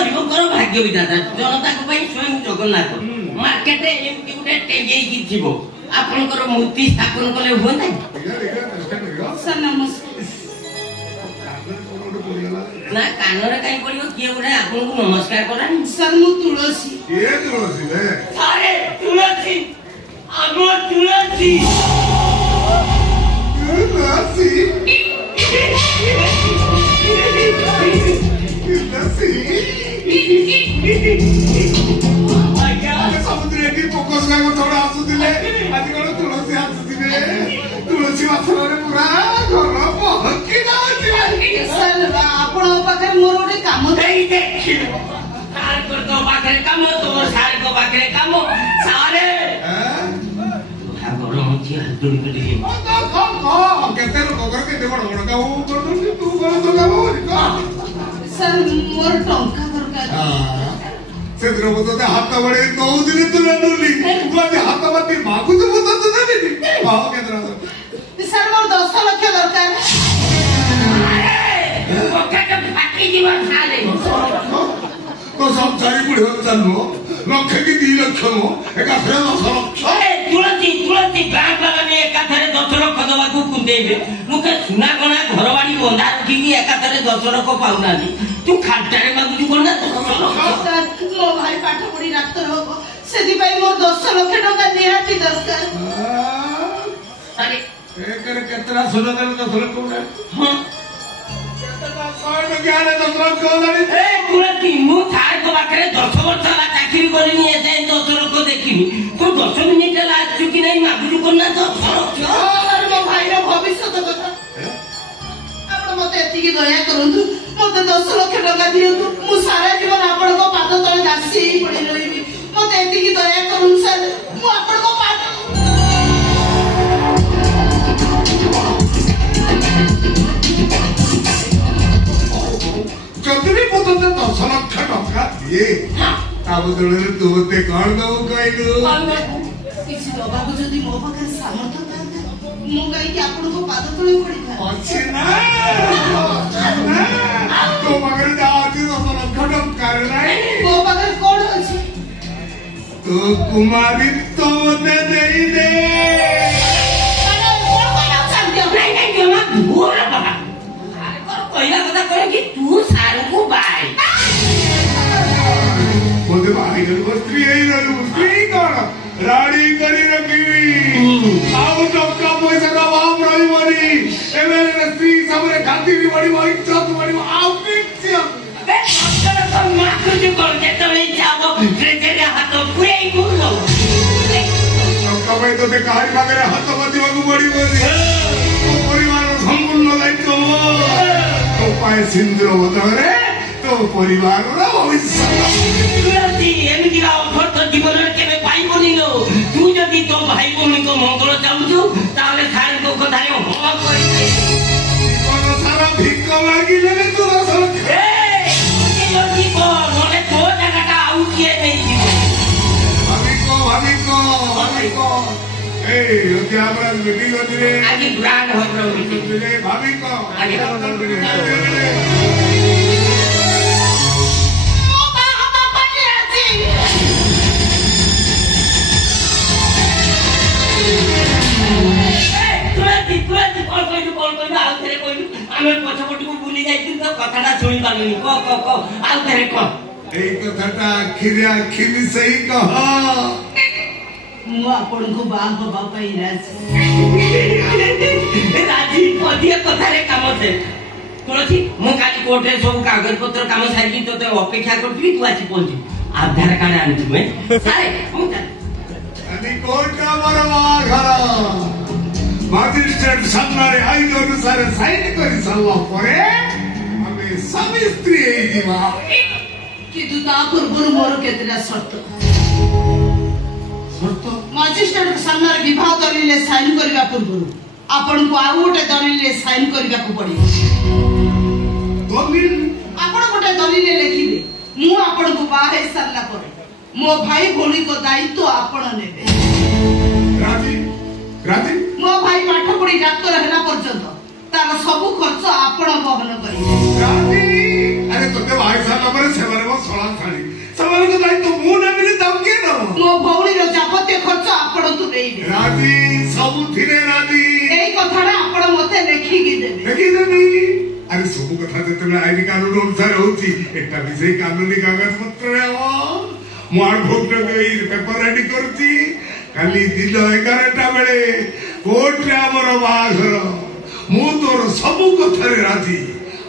गरीबଙ୍କର ଭାଗ୍ୟ ବିଧାତା ଜନତାଙ୍କ ପାଇଁ ସ୍ୱୟଂ ଜଗନ୍ନାଥ ମାର୍କେଟରେ ଏମିତି ଗୋଟେ ଟେଙ୍ଗେଇକି ଥିବ ଆପଣଙ୍କର ମୂର୍ତ୍ତି ସ୍ଥାପନ କଲେ ହୁଅନ୍ତା ସାର୍ ନମସ୍କାର। ନା କାନରେ କାହିଁ ପଡିବ କିଏ ଗୋଟେ ଆପଣଙ୍କୁ ନମସ୍କାର କଲାନି ସାର୍ ମୁଁ ତୁଳସୀ। ସାରେ ତୁଳସୀ ଆମ ତୁଳସୀ ସମୁଦ୍ର ଏଠି ପୋକସ ଭାଇ ଥରେ ଆସୁଥିଲେ ଆଜି କଣ ତୁଳସୀ ଆସୁଥିବେ ତୁଳସୀ ବାସନରେ ପୁରା ଘର ପହଞ୍ଚି ଯାଉଛି। ସାର୍ ଆପଣଙ୍କ ପାଖରେ ମୋର ଗୋଟେ କାମ ଏଇ ଦେଖିଲ ସାରଙ୍କର ତୋ ପାଖରେ କାମ ତୋ ସାରଙ୍କ ପାଖରେ କାମ ସାରେ ଗରମ ହଉଛି ହାତ କେତେ ଲୋକଙ୍କର କେତେ ବଡ ବଡ କାମ କରୁଛନ୍ତି ତୁ କଣ ତ କାମ ସାର୍ ମୋର ଟଙ୍କା ଦରକାର। ସେଥିରେ ମୁଁ ତତେ ହାତ ବଢେଇ ଦଉଥିଲି ତୁ ନେଲୁନି ତୁ ଆଜି ହାତ ବାଟି ମାଗୁଛୁ ମୁଁ ତତେ ଦେବିନି କେତେ ସାର୍ ମୋର 10 ଲକ୍ଷ ଦରକାର। तो सब चारी बुढ़े चालू लक्ष की 2 लक्ष नो एकाथरे 10 लक्ष तुलसी तुलसी बैंक वाला एकाथरे 10 लक्ष दवा को कुंदेबे मुखे सुना कोना घर बाड़ी बंधा रखी एकाथरे 10 लक्ष पाउना तू खाटारे मागुछु कोन ना सर मो भाई पाठ पढ़ी डाक्टर होबो सेदी भाई मोर 10 लक्ष टका निहाती दरकार। अरे एकरे केतरा सुना दे 10 लक्ष कोना हां तुलसी मु थार को पाखे 10 वर्ष है चाकरी करनी ऐसे 10 लक्ष देखनी तू 10 मिनिट आसु कि नहीं मागुछु कोन ना 10 लक्ष मो भाई रो भविष्य कथा आपण मते एतिकी दया करंतु मते 10 लक्ष टका दियंतु मु सारा जीवन आपण को पाद तळे दासी पड़ी रहिबी मते एतिकी दया करन सर मु आपण को पाद चतुरी पुतो 10 लक्ष टका दिए बदल तू मते कौन दऊ कहलु किसी दबाबू जदि मो पाखे सामर्थ्य था मु गाई कि आपण को पाद तळे पड़ी था अच्छे ना तो मगर जाती 10 लक्ष टका रे मो पाखे कोन अछि तो कुमारी तो मते देई दे अरे कोन कोन चाहते नहीं नहीं जमा भूल बाबा पहिला कथा कहे कि तू सारू को बाई बोले भाई ने स्त्री ही रहलु स्त्री कोन राडी करी रखी आउ टका पैसा का भाव रही बनी एवे स्त्री सबरे खातिर बड़ी बड़ी इज्जत बड़ी आउ किछ बे डॉक्टर तो माथु जो कर के तळे जाओ तेरे हाथ पुरे गुलो टका पे तो ते काई मागरे हाथ बदिवा को बड़ी बनी परिवार संपूर्ण दायित्व तो पाए सिंदूर बदले तो परिवार रो भविष्य तुलसी एमिति ऑफर तो जीवन में केबे पाई बनी लो तू जदी तो भाई बहन को मंगल चाहू ताले खान को कथा हो कहि कोन सारा भिक मागी ले तू रसल ए जल्दी को मोले तो जगह आउ किए नहीं भाभी को ए क्या बड़ा मीटिंग होती रे आज ब्रांड हो रहा रे भाभी को आगे आमे पछपटी को बुली जाइतिन तो कथाटा सुनि पालनी को आउ तेरे को ए कथाटा खिरिया खिमी सही कह मु आपण को बाप बाप ही राजी पदिया कथा रे काम से तुलसी मु काली कोर्ट रे सब कागज पत्र काम सारी तो अपेक्षा करथि तू आसी पहुंची आधार कार्ड आनी में सारे मु अनि कोर्ट का बरवा घर मजिस्ट्रेट सामने आईन अनुसार साइन करी सल्ला परे हमें सब स्त्री हे जीवा कि तू ता पूर्व मोर केतरा शर्त मजिस्ट्रेट सामने विवाह दलिल साइन करबा पूर्व आपण को आ गोटे दलिल साइन करबा को पड़ी दलिल आपण गोटे दलिल लिखिबे मु आपण को बाहे सरला परे मो भाई भोली को दायित्व आपण नेबे राजी राजी मो भाई पाठ पढ़ी डाक्टर हैला पर्यंत तार सब खर्च आपण बहन करिवे राजी अरे तोते भाई साला पर सेवारे मो ଲେଖିଦେବି। ଆରେ ସବୁ କଥା ଯେତେବେଳେ ଆଇନ କାନୁନ ଅନୁସାରେ ହଉଛି ଏଟା ବି ସେଇ କାନୁନି କାଗଜ ପତ୍ରରେ ହବ। ମୁଁ ଆଡଭୋକେଟ ଏଇ ପେପର ରେଡି କରୁଛି। କାଲି ଦିନ 11ଟା ବେଳେ କୋର୍ଟରେ ଆମର ବାହାଘର। ମୁଁ ତୋର ସବୁ କଥାରେ ରାଜି।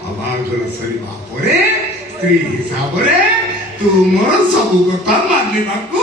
ଆଉ ବାହାଘର ସରିବା ପରେ ସ୍ତ୍ରୀ ହିସାବରେ ତୁ ମୋର ସବୁ କଥା ମାନିବାକୁ